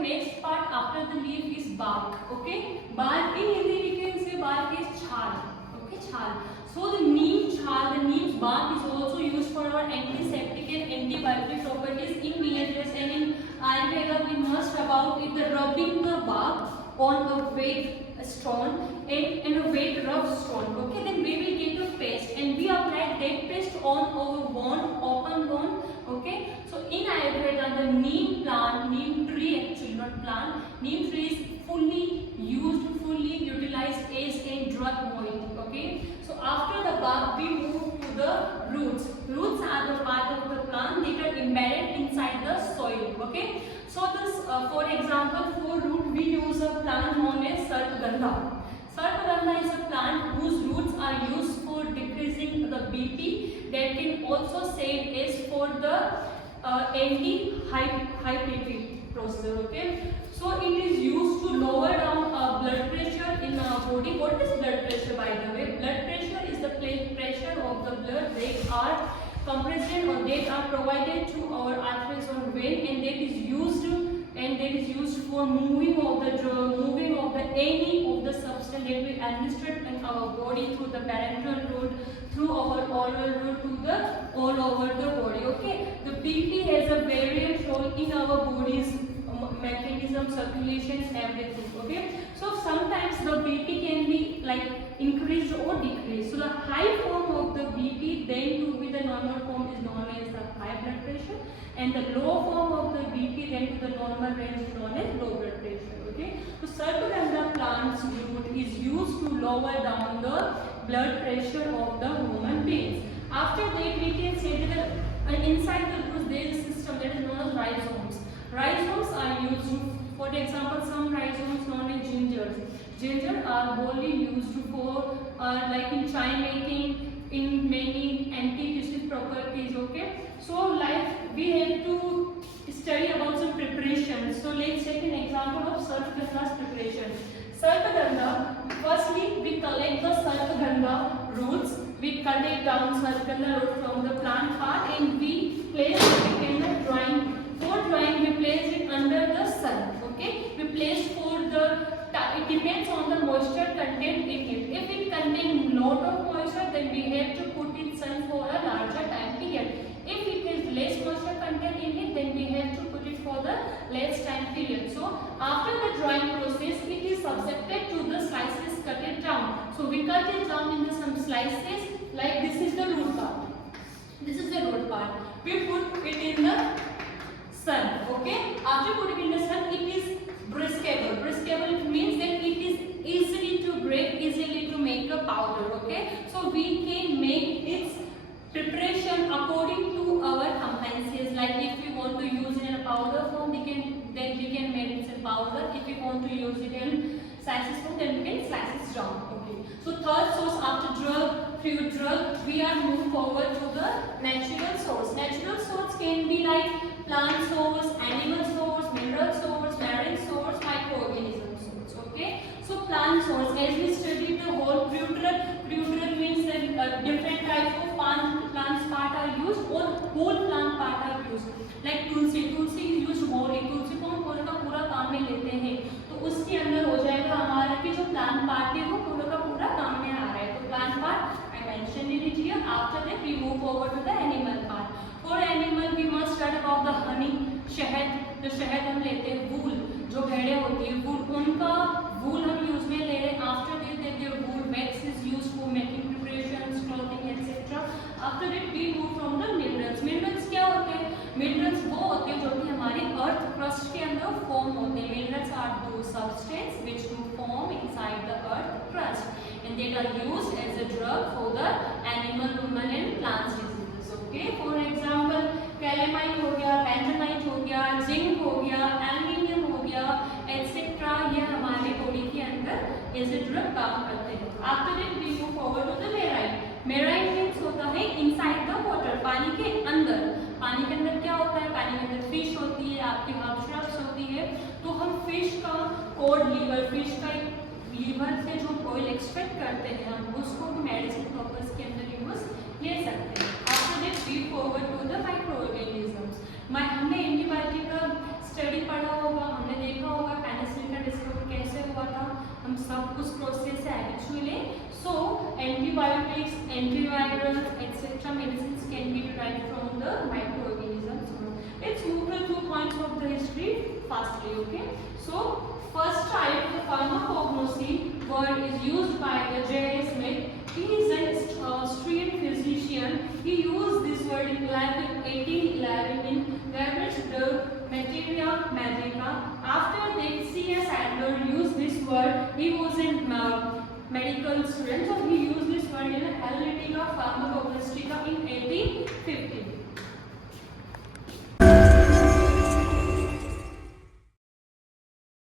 next part after the leaf is bark. Okay, bark in Hindi we can say bark is chhal. Okay, chhal. So the neem chhal, the neem bark is also used for our antiseptic and antibiotic properties in villages, and in Ayurveda we must about it the rubbing the bark on a wet stone and a wet rough stone. Okay, then we will get a paste and we apply that paste on our wound, open wound. Okay, so in Ayurveda the neem plant, neem tree actually not plant, neem tree is fully used, fully utilized as a drug moiety. Okay, so after the bark we move to the roots. Roots are the part of the plant that are embedded inside the soil. Okay, so this for example for root we use a plant known as sarpagandha. Sarpagandha is a plant whose roots are used for decreasing the BP, that can also say is for the anti-hypertensive procedure. Okay, so it is used to lower down blood pressure in our body. What is blood pressure, by the way? Blood pressure is the pressure of the blood that are compressed or that are provided to our arteries or vein, and that is used for moving of the drug, moving of the any of the substance that we administer in our body through the parenteral route, through our oral route to the all over the body. Okay, the BP has a variant role in our body's mechanism, circulation, everything. Okay, so sometimes the BP can be like increased or decreased. So the high form of the BP then to be the normal form is known as the high blood pressure, and the low form of the BP then to the normal range is known as low blood pressure. Okay, so sarpagandha plant's root is used to lower down the blood pressure of the human beings. After that we can say that inside the roots there is a system that is known as rhizomes. Rhizomes are used, for example, some rhizomes known as gingers. Ginger are wholly used for like in chai making, in many anti-tussive properties. Okay, so like we have to study about some preparation. So let's take an example of sarpagandha's preparation. Sarpagandha, firstly we collect the sarpagandha roots. We cut it down sarpagandha root from the plant part and we place it in the drying. For drying we place it under the sun. Okay, we place for the, it depends on the moisture content in it. If it contains lot of moisture then we have to put it sun for a larger time period. If it is less moisture content in it then we have to put it for the less time period. So after the drying process it is subjected to the slices cut it down. So we cut it down into some slices, like this is the root part. This is the root part. We put it in the sun. Okay, after putting in the sun it is briskable. Briskable means that it is easily to break, easily to make a powder. Okay, so we can make its preparation according to our convenience. Like if we want to use it in a powder form, we can make it in powder. If we want to use it in slices form, then we can slice it down. Okay, so third source after drug, through drug, we are moved forward to the natural source. Natural source can be like plant source, animal source, mineral source, marine source, microorganism source. Okay, so plant source, as we studied the whole Prudral means that different types of plants part are used or whole plant part are used. Like tulsi is used wholly. तुलसी को हम पूरा का पूरा काम में लेते हैं, तो उसके अंदर हो जाएगा हमारा कि जो प्लांट पार्ट है वो पूरा का पूरा काम में आ रहा है. तो plant part I mentioned it here. After that we move forward to the animal part. For animal we must start about the honey, शहद. जो शहद हम लेते हैं, wool, जो भेड़ें होती है wool, उनका wool हम यूज में ले रहे हैं. After that their wool wax is used for making preparations, clothing, etc. After that we move from the minerals. Minerals क्या होते हैं? Minerals वो होते हैं जो कि हमारी अर्थ क्रस्ट के अंदर फॉर्म होते हैं. Minerals are those substances which do form inside the earth crust and they are used as a drug for the animal, human and plants diseases. Okay, for example calamine हो गया, bentonite हो गया, zinc हो गया, aluminium हो गया, etc. ये हमारे बॉडी के अंदर as a drug काम करते हैं. After that we move forward to the marine. Marine means होता है inside the water, पानी के अंदर. पानी के अंदर क्या होता है? पानी के अंदर फिश होती है, आपकी हर्बस होती है. तो हम फिश का कोड लीवर, फिश का लीवर से जो ऑयल एक्सट्रैक्ट करते हैं हम उसको भी मेडिसिन पर्पस के अंदर यूज ले सकते हैं. After that we forward to the microorganisms. हमने एंटीबायोटिक का स्टडी पढ़ा होगा, हमने देखा होगा पेनिसिलिन का डिस्कवर कैसे हुआ था, हम सब उस प्रोसेस से habitually. So antibiotics, antivirals, etc. medicines can be derived from the microorganisms. Let's move to 2 points of the history fastly. Okay. So first type, the pharmacognosy word is used by the J.A. Smith. He is an Austrian physician. He used this word in 1811 in Weber's drug Materia Magica. After that, C.S. Adler used this word. He was a medical student, so he used this word in Helvetica Pharmacognostica in